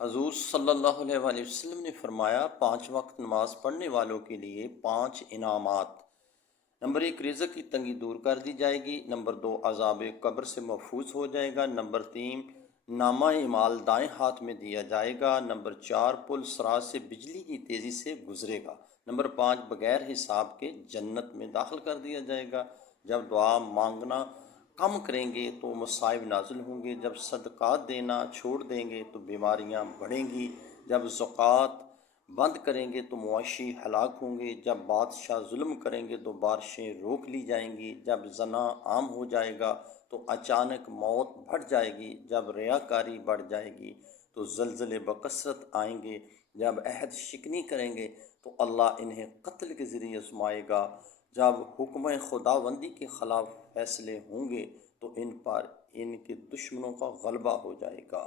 حضور صلی اللہ علیہ وآلہ وسلم نے فرمایا 5 وقت نماز پڑھنے والوں کے لیے 5 انعامات۔ نمبر 1، رزق کی تنگی دور کر دی جائے گی۔ نمبر 2، عذاب قبر سے محفوظ ہو جائے گا۔ نمبر 3، نامہ اعمال دائیں ہاتھ میں دیا جائے گا۔ نمبر 4، پل صراط سے بجلی کی تیزی سے گزرے گا۔ نمبر 5، بغیر حساب کے جنت میں داخل کر دیا جائے گا۔ جب دعا مانگنا کم کریں گے تو مصائب نازل ہوں گے۔ جب صدقات دینا چھوڑ دیں گے تو بیماریاں بڑھیں گی۔ جب زکوٰۃ بند کریں گے تو معاشی ہلاک ہوں گے۔ جب بادشاہ ظلم کریں گے تو بارشیں روک لی جائیں گی۔ جب زنا عام ہو جائے گا تو اچانک موت بڑھ جائے گی۔ جب ریاکاری بڑھ جائے گی تو زلزلے بکثرت آئیں گے۔ جب عہد شکنی کریں گے تو اللہ انہیں قتل کے ذریعے آزمائے گا۔ جب حکم خداوندی کے خلاف فیصلے ہوں گے تو ان پر ان کے دشمنوں کا غلبہ ہو جائے گا۔